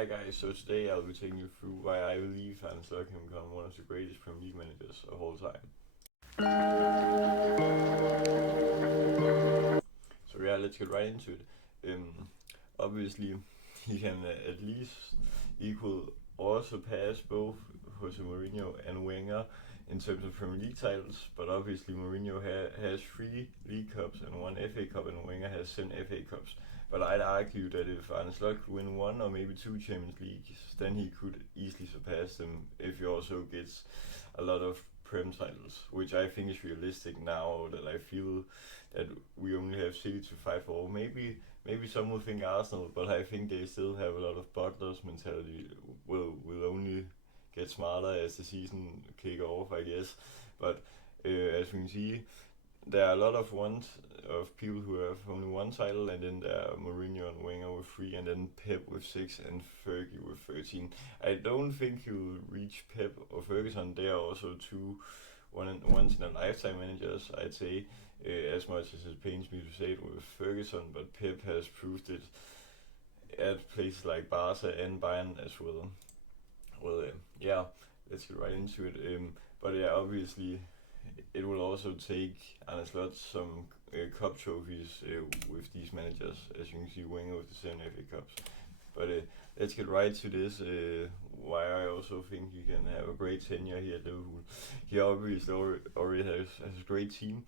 Hi guys, so today I'll be taking you through why I believe Arne Slot can become one of the greatest Premier League managers of all time. So yeah, let's get right into it. Obviously, he can at least equal or surpass both Jose Mourinho and Wenger in terms of Premier League titles, but obviously Mourinho has 3 League Cups and 1 FA Cup, and Wenger has 10 FA Cups. But I'd argue that if Arne Slot could win 1 or maybe 2 Champions Leagues, then he could easily surpass them if he also gets a lot of Prem titles, which I think is realistic now that I feel that we only have City to fight for. Maybe some will think Arsenal, but I think they still have a lot of Butler's mentality. Will only get smarter as the season kick off, I guess. But as we can see, there are a lot of people who have only 1 title, and then there are Mourinho and Wenger with 3, and then Pep with 6, and Fergie with 13. I don't think he'll reach Pep or Ferguson. They are also two once in a lifetime managers, I'd say. As much as it pains me to say it with Ferguson, but Pep has proved it at places like Barca and Bayern as well. Yeah, let's get right into it. But yeah, obviously, it will also take Arne Slot some cup trophies with these managers, as you can see, Wenger with the 7 FA Cups. But let's get right to this. Why I also think he can have a great tenure here at Liverpool. He obviously already has a great team.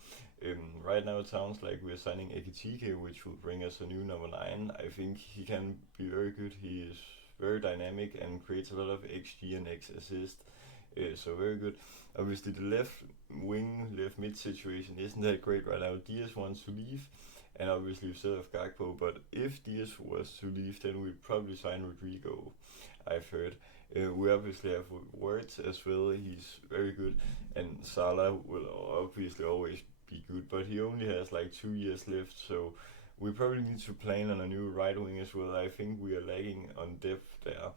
Right now it sounds like we're signing Ekitike, which will bring us a new number 9. I think he can be very good. He is very dynamic and creates a lot of XG and X assist. So very good. Obviously the left wing, left mid situation isn't that great right now. Diaz wants to leave, and obviously we still have Gakpo, but if Diaz was to leave, then we'd probably sign Rodrigo, I've heard. We obviously have Words as well, he's very good, and Salah will obviously always be good, but he only has like 2 years left, so we probably need to plan on a new right wing as well. I think we are lagging on depth there.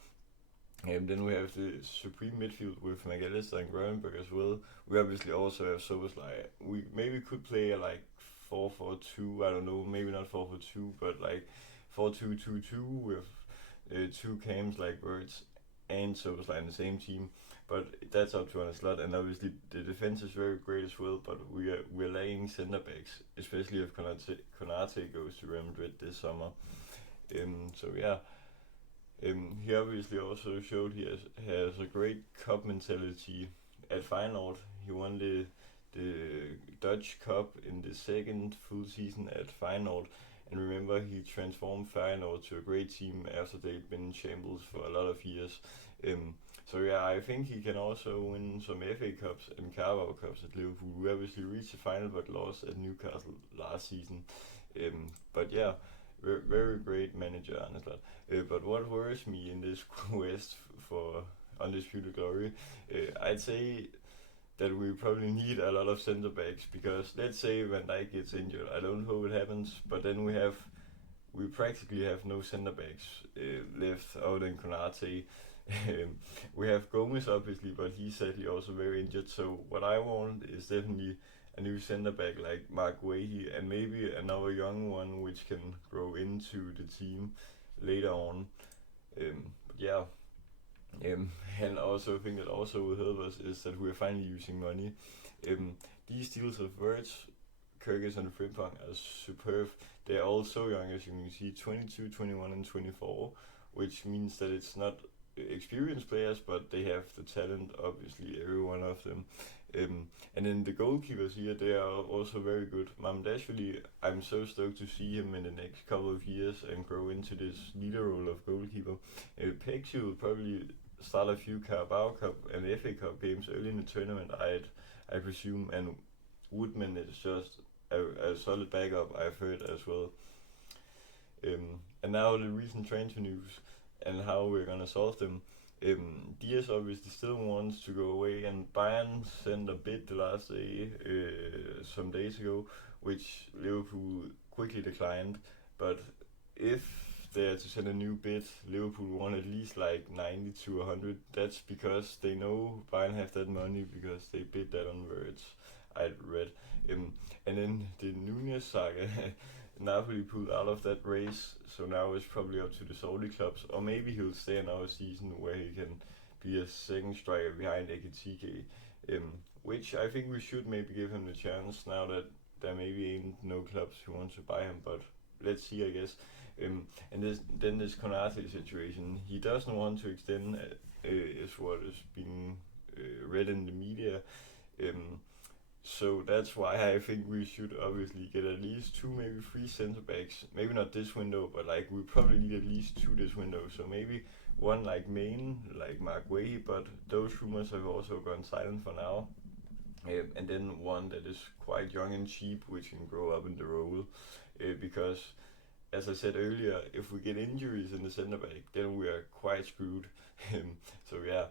And then we have the supreme midfield with McAllister and Gravenberg as well. We obviously also have Soboslai. We maybe could play like 4-4-2. I don't know, maybe not 4-4-2, but like 4-2-2-2 with 2 cams like Wirtz and Soboslai in the same team. But that's up to Arne Slot, and obviously the defense is very great as well. But we're lacking centre backs, especially if Konate goes to Real Madrid this summer. So yeah. He obviously also showed he has a great cup mentality at Feyenoord. He won the Dutch Cup in the second full season at Feyenoord, and remember he transformed Feyenoord to a great team after they'd been in shambles for a lot of years. So yeah, I think he can also win some FA Cups and Carabao Cups at Liverpool. We obviously reached the final but lost at Newcastle last season. But yeah, very great manager, Arne Slot. But what worries me in this quest for undisputed glory, I'd say that we probably need a lot of centre backs, because let's say Van Dijk gets injured. I don't hope it happens, but then we practically have no centre backs left other than Konate. We have Gomez obviously, but he's sadly also very injured. So what I want is definitely a new centre back like Mark Guehi, and maybe another young one which can grow into the team later on. But yeah, and also a thing that also will help us is that we're finally using money. These deals of Wirtz, Kyrgyz and Frimpong are superb. They're all so young, as you can see, 22, 21 and 24, which means that it's not experienced players, but they have the talent, obviously, every one of them. And then the goalkeepers here, they are also very good. Mamdashvili, I'm so stoked to see him in the next couple of years and grow into this leader role of goalkeeper. Pexi will probably start a few Carabao Cup and FA Cup games early in the tournament, I presume, and Woodman is just a solid backup, I've heard as well. And now the recent transfer news and how we're gonna solve them. Diaz obviously still wants to go away, and Bayern sent a bid the last day, some days ago, which Liverpool quickly declined. But if they are to send a new bid, Liverpool want at least like 90 to 100. That's because they know Bayern have that money, because they bid that on Words, I'd read. And then the Nunez saga, Napoli pulled out of that race, so now it's probably up to the Saudi clubs, or maybe he'll stay another season where he can be a second striker behind Ekitike, which I think we should maybe give him the chance now that there maybe ain't no clubs who want to buy him, but let's see, I guess. And this Konate situation, he doesn't want to extend, is what is being read in the media. So that's why I think we should obviously get at least 2, maybe 3 centre backs. Maybe not this window, but like we probably need at least 2 this window. So maybe one like Maine, like Mark Way, but those rumors have also gone silent for now. And then one that is quite young and cheap, which can grow up in the role. Because, as I said earlier, if we get injuries in the centre back, then we are quite screwed. So yeah,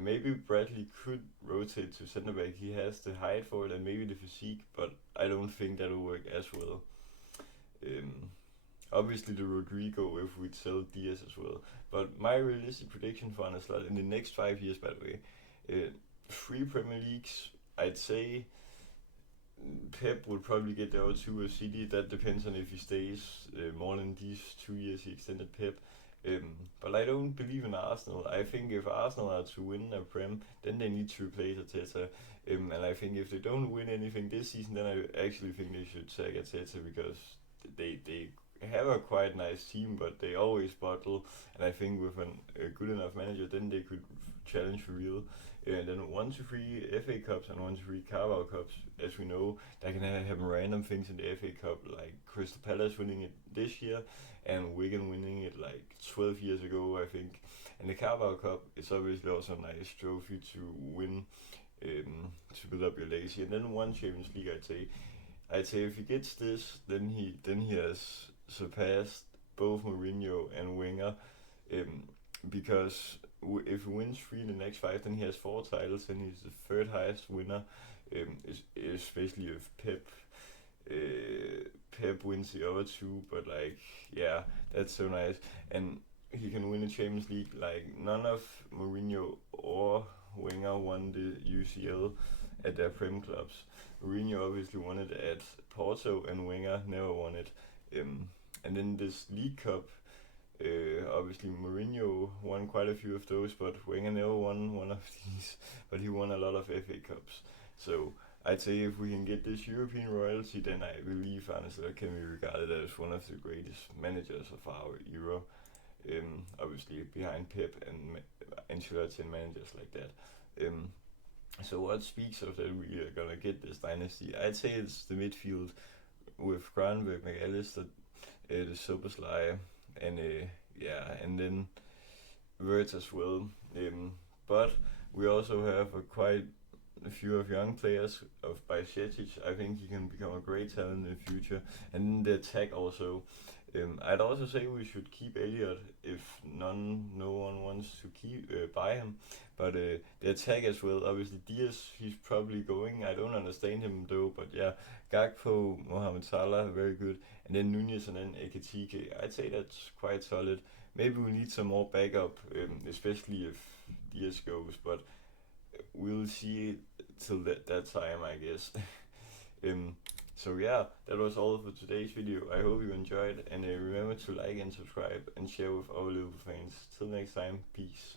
maybe Bradley could rotate to centre back. He has the height for it and maybe the physique, but I don't think that'll work as well. Obviously the Rodrigo if we'd sell Diaz as well. But my realistic prediction for Arne Slot in the next 5 years, by the way, 3 Premier Leagues, I'd say Pep would probably get the other 2 of City. That depends on if he stays more than these 2 years he extended Pep. But I don't believe in Arsenal. I think if Arsenal are to win a Prem, then they need to replace Arteta. And I think if they don't win anything this season, then I actually think they should sack Arteta because they have a quite nice team, but they always bottle. And I think with a good enough manager, then they could challenge for real. And then 1 to 3 FA Cups and 1 to 3 Carabao Cups. As we know, that can happen random things in the FA Cup, like Crystal Palace winning it this year and Wigan winning it like 12 years ago, I think. And the Carabao Cup is obviously also a nice trophy to win, to build up your legacy. And then 1 Champions League, I'd say if he gets this, then he has surpassed both Mourinho and Wenger, because if he wins 3 in the next 5, then he has 4 titles and he's the 3rd highest winner, especially if Pep wins the other 2, but like, yeah, that's so nice. And he can win the Champions League, like none of Mourinho or Wenger won the UCL at their Prem clubs. Mourinho obviously won it at Porto and Wenger never won it. And then this League Cup, obviously Mourinho won quite a few of those, but Wenger never won one of these, but he won a lot of FA Cups. So I'd say if we can get this European royalty, then I believe Arne Slot can be regarded as one of the greatest managers of our era. Obviously behind Pep and Ancelotti and managers like that. So what speaks of that we are gonna get this dynasty? I'd say it's the midfield with Granberg, McAllister, the Soboslai, and and then Wirtz as well. But we also have quite a few of young players of Bajcetic. I think he can become a great talent in the future. And the attack also. I'd also say we should keep Elliott if no one wants to buy him. But the attack as well. Obviously Diaz, he's probably going. I don't understand him though. But yeah, Gakpo, Mohamed Salah, very good. And then Nunez and then Ekitike. I'd say that's quite solid. Maybe we need some more backup, especially if Diaz goes. But we'll see till that time, I guess. So yeah, that was all for today's video. I hope you enjoyed, and remember to like and subscribe and share with our Liverpool fans. Till next time, peace.